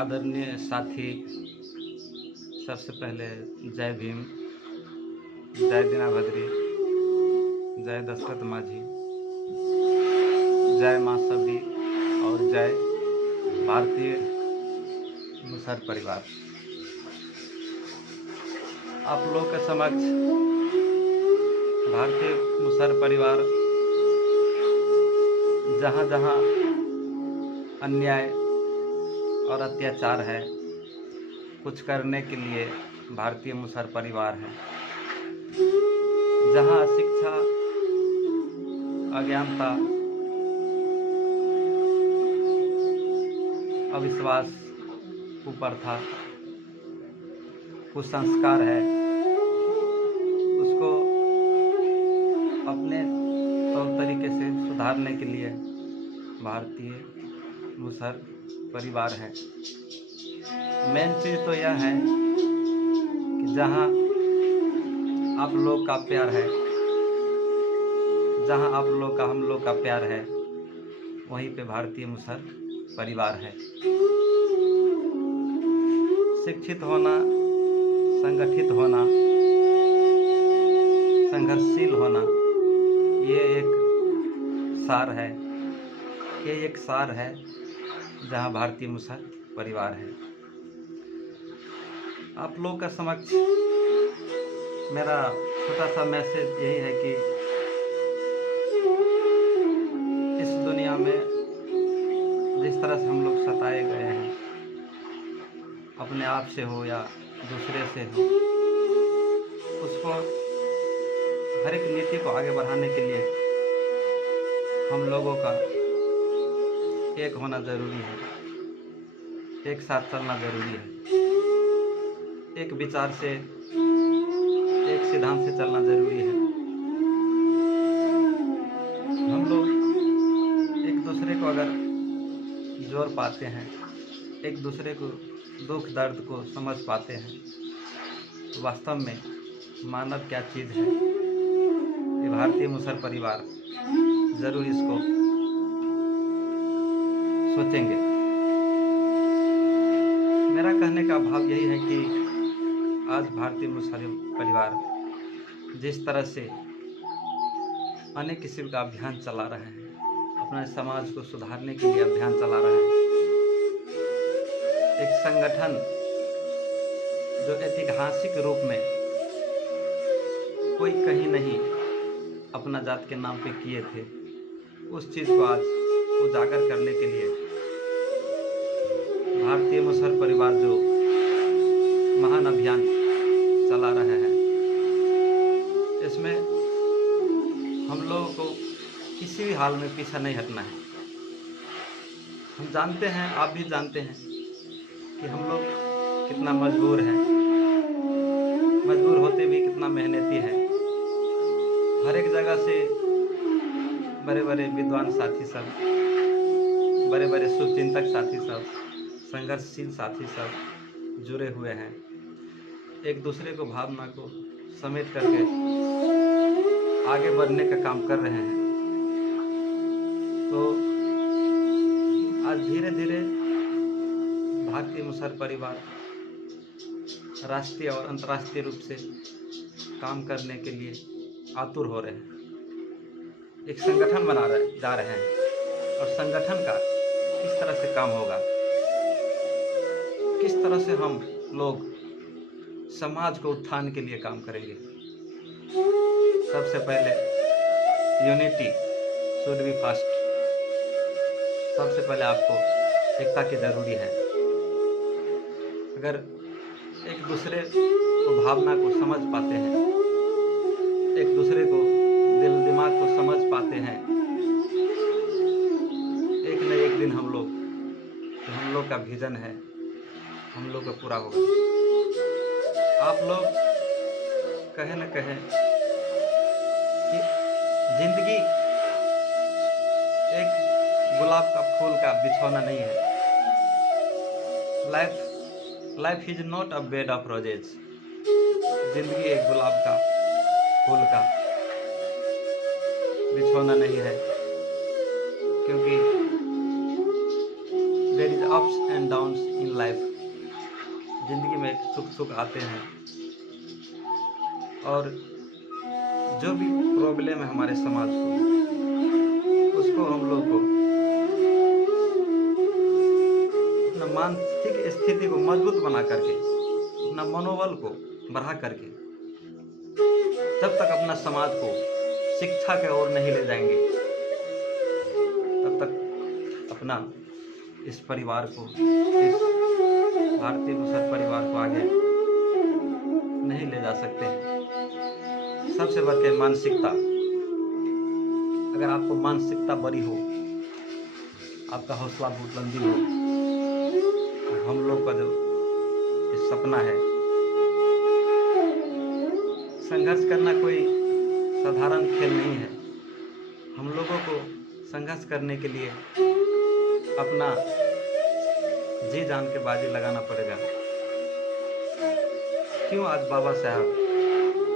आदरणीय साथी, सबसे पहले जय भीम, जय दीनाभद्री, जय दशरथ माझी, जय माँ सभी और जय भारतीय मुसहर परिवार। आप लोग के समक्ष भारतीय मुसहर परिवार जहाँ जहाँ अन्याय और अत्याचार है, कुछ करने के लिए भारतीय मुसहर परिवार है। जहाँ अशिक्षा, अज्ञानता, अविश्वास, कुप्रथा, कुसंस्कार है, उसको अपने तौर तरीके से सुधारने के लिए भारतीय मुसहर परिवार है। मेन चीज़ तो यह है कि जहाँ आप लोग का प्यार है, जहाँ आप लोग का हम लोग का प्यार है, वहीं पे भारतीय मुसहर परिवार है। शिक्षित होना, संगठित होना, संघर्षशील होना, ये एक सार है, ये एक सार है जहाँ भारतीय मुसहर परिवार है। आप लोग का समक्ष मेरा छोटा सा मैसेज यही है कि इस दुनिया में जिस तरह से हम लोग सताए गए हैं, अपने आप से हो या दूसरे से हो, उसको हर एक नीति को आगे बढ़ाने के लिए हम लोगों का एक होना ज़रूरी है, एक साथ चलना ज़रूरी है, एक विचार से, एक सिद्धांत से चलना ज़रूरी है। हम लोग एक दूसरे को अगर जोड़ पाते हैं, एक दूसरे को दुख दर्द को समझ पाते हैं, तो वास्तव में मानव क्या चीज़ है, ये भारतीय मुसहर परिवार ज़रूर इसको सोचेंगे। मेरा कहने का भाव यही है कि आज भारतीय मुसहर परिवार जिस तरह से अनेक किस्म का अभियान चला रहे हैं, अपने समाज को सुधारने के लिए अभियान चला रहे हैं, एक संगठन जो ऐतिहासिक रूप में कोई कहीं नहीं अपना जात के नाम पे किए थे, उस चीज़ को आज उजागर करने के लिए भारतीय मुसहर परिवार जो महान अभियान चला रहे हैं, इसमें हम लोगों को किसी भी हाल में पीछा नहीं हटना है। हम जानते हैं, आप भी जानते हैं कि हम लोग कितना मजबूर हैं, मजबूर होते भी कितना मेहनती हैं। हर एक जगह से बड़े बड़े विद्वान साथी सब, बड़े बड़े शुभचिंतक साथी सब, संघर्षशील साथी सब जुड़े हुए हैं, एक दूसरे को भावना को समेट करके आगे बढ़ने का काम कर रहे हैं। तो आज धीरे धीरे भारतीय मुसहर परिवार राष्ट्रीय और अंतर्राष्ट्रीय रूप से काम करने के लिए आतुर हो रहे हैं, एक संगठन जा रहे हैं, और संगठन का किस तरह से काम होगा, किस तरह से हम लोग समाज को उत्थान के लिए काम करेंगे। सबसे पहले यूनिटी शुड बी फर्स्ट। सबसे पहले आपको एकता की ज़रूरी है। अगर एक दूसरे को भावना को समझ पाते हैं, एक दूसरे को दिल दिमाग को समझ पाते हैं, एक न एक दिन हम लोग का विजन है, हम लोग का पूरा होगा। आप लोग कहे न कहें कि जिंदगी एक गुलाब का फूल का बिछौना नहीं है। Life is not a bed of roses. जिंदगी एक गुलाब का फूल का बिछौना नहीं है, क्योंकि there is ups and downs in life. ज़िंदगी में सुख सुख आते हैं, और जो भी प्रॉब्लम है हमारे समाज को, उसको हम लोग को अपना मानसिक स्थिति को मजबूत बना करके, अपना मनोबल को बढ़ा करके, जब तक अपना समाज को शिक्षा की ओर नहीं ले जाएंगे, तब तक अपना इस परिवार को, इस भारतीय मुसर परिवार को आगे नहीं ले जा सकते हैं। सबसे बढ़ के मानसिकता। अगर आपको मानसिकता बड़ी हो, आपका हौसला बुलंदी हो, तो हम लोग का जो ये सपना है, संघर्ष करना कोई साधारण खेल नहीं है। हम लोगों को संघर्ष करने के लिए अपना जी जान के बाजी लगाना पड़ेगा। क्यों आज बाबा साहब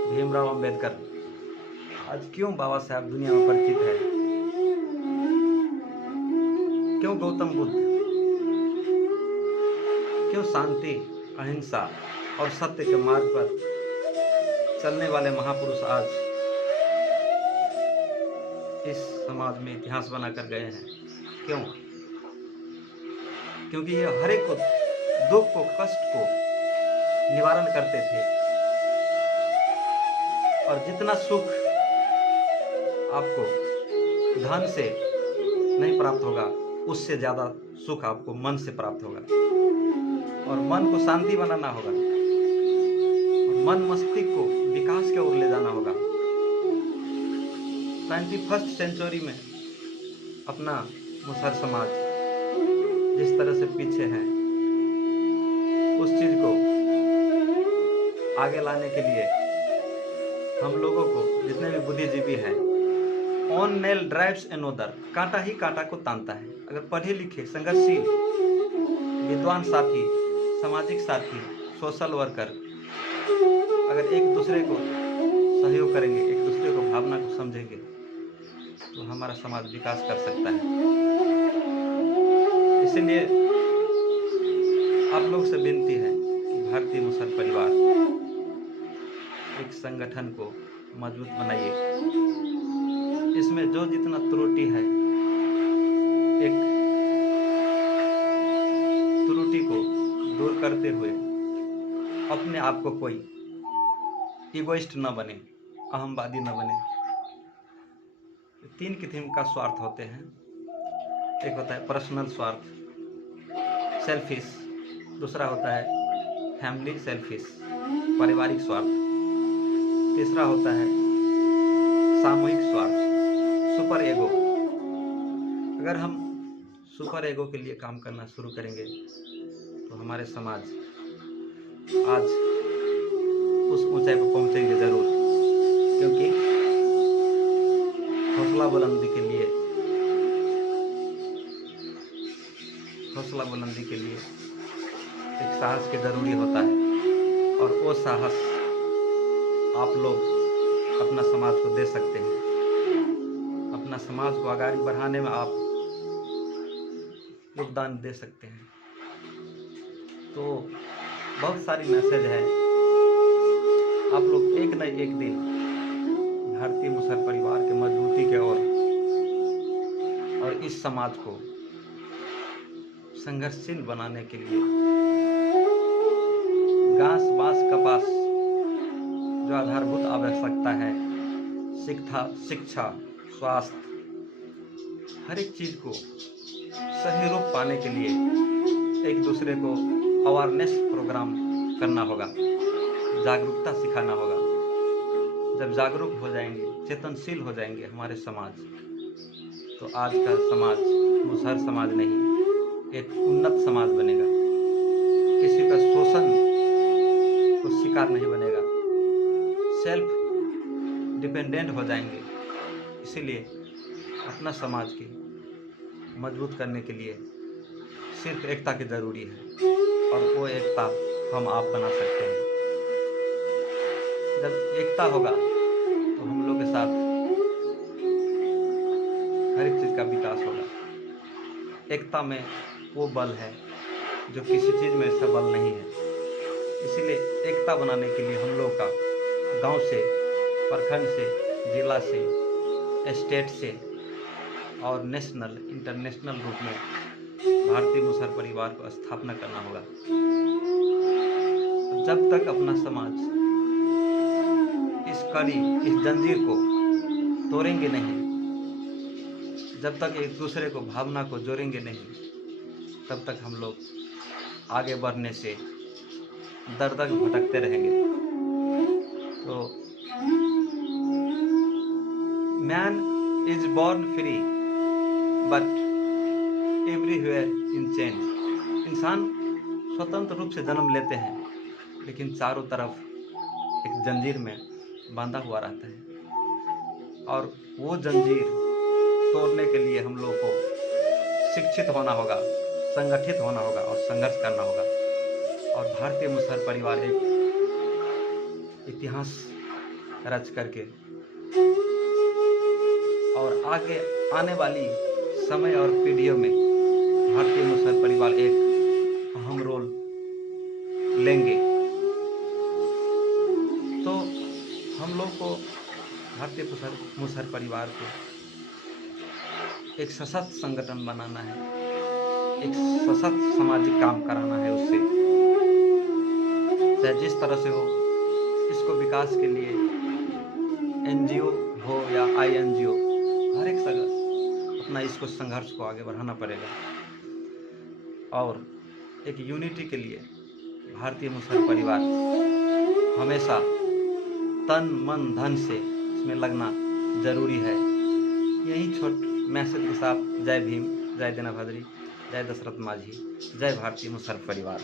भीमराव अंबेडकर, आज क्यों बाबा साहब दुनिया में परिचित है? क्यों गौतम बुद्ध, क्यों शांति, अहिंसा और सत्य के मार्ग पर चलने वाले महापुरुष आज इस समाज में इतिहास बनाकर गए हैं? क्यों? क्योंकि ये हर एक को, दुख को, कष्ट को निवारण करते थे। और जितना सुख आपको धन से नहीं प्राप्त होगा, उससे ज़्यादा सुख आपको मन से प्राप्त होगा। और मन को शांति बनाना होगा, और मन मस्तिष्क को विकास की ओर ले जाना होगा। 21st सेंचुरी में अपना मुसहर समाज जिस तरह से पीछे है, उस चीज़ को आगे लाने के लिए हम लोगों को, जितने भी बुद्धिजीवी हैं, ऑन नेल ड्राइव्स एनोदर, कांटा ही कांटा को तानता है। अगर पढ़े लिखे, संघर्षशील, विद्वान साथी, सामाजिक साथी, सोशल वर्कर अगर एक दूसरे को सहयोग करेंगे, एक दूसरे को भावना को समझेंगे, तो हमारा समाज विकास कर सकता है। इसलिए आप लोग से विनती है कि भारतीय मुसहर परिवार एक संगठन को मजबूत बनाइए। इसमें जो जितना त्रुटि है, एक त्रुटि को दूर करते हुए अपने आप को कोई इगोइस्ट न बने, अहमवादी न बने। 3 किस्म का स्वार्थ होते हैं। एक होता है पर्सनल स्वार्थ, सेल्फिश। दूसरा होता है फैमिली सेल्फिश, पारिवारिक स्वार्थ। तीसरा होता है सामूहिक स्वार्थ, सुपर एगो। अगर हम सुपर एगो के लिए काम करना शुरू करेंगे, तो हमारे समाज आज उस ऊंचाई पर पहुंचेंगे जरूर। क्योंकि हौसला बुलंदी के लिए एक साहस की जरूरी होता है, और वो साहस आप लोग अपना समाज को दे सकते हैं। अपना समाज को आगे बढ़ाने में आप योगदान दे सकते हैं। तो बहुत सारी मैसेज है। आप लोग एक न एक दिन भारतीय मुसहर परिवार के मजबूती के ओर और इस समाज को संघर्षशील बनाने के लिए घास, बांस, कपास जो आधारभूत आवश्यकता है, शिक्षा, स्वास्थ्य, हर एक चीज को सही रूप पाने के लिए एक दूसरे को अवेयरनेस प्रोग्राम करना होगा, जागरूकता सिखाना होगा। जब जागरूक हो जाएंगे, चेतनशील हो जाएंगे हमारे समाज, तो आज का समाज मुसहर समाज नहीं, एक उन्नत समाज बनेगा। किसी का शोषण को शिकार नहीं बनेगा, सेल्फ डिपेंडेंट हो जाएंगे। इसीलिए अपना समाज की मजबूत करने के लिए सिर्फ एकता की ज़रूरी है, और वो एकता हम आप बना सकते हैं। जब एकता होगा तो हम लोग के साथ हर एक चीज़ का विकास होगा। एकता में वो बल है जो किसी चीज़ में सबल नहीं है। इसीलिए एकता बनाने के लिए हम लोग का गांव से, प्रखंड से, जिला से, स्टेट से और नेशनल इंटरनेशनल रूप में भारतीय मुसहर परिवार को स्थापना करना होगा। जब तक अपना समाज इस कड़ी, इस जंजीर को तोड़ेंगे नहीं, जब तक एक दूसरे को, भावना को जोड़ेंगे नहीं, तब तक हम लोग आगे बढ़ने से दर दर भटकते रहेंगे। तो man is born free but everywhere in chain. इंसान स्वतंत्र रूप से जन्म लेते हैं, लेकिन चारों तरफ एक जंजीर में बांधा हुआ रहता है। और वो जंजीर तोड़ने के लिए हम लोग को शिक्षित होना होगा, संगठित होना होगा और संघर्ष करना होगा। और भारतीय मुसहर परिवार एक इतिहास रच करके और आगे आने वाली समय और पीढ़ियों में भारतीय मुसहर परिवार एक अहम रोल लेंगे। तो हम लोग को भारतीय मुसहर परिवार को एक सशक्त संगठन बनाना है, एक सशक्त सामाजिक काम कराना है उससे, चाहे जिस तरह से हो। इसको विकास के लिए NGO हो या INGO, हर एक अपना इसको संघर्ष को आगे बढ़ाना पड़ेगा। और एक यूनिटी के लिए भारतीय मुसहर परिवार हमेशा तन मन धन से इसमें लगना जरूरी है। यही छोट मैसेज के साथ जय भीम, जय देना भद्री, जय दशरथ माझी, जय भारतीय मुसहर परिवार।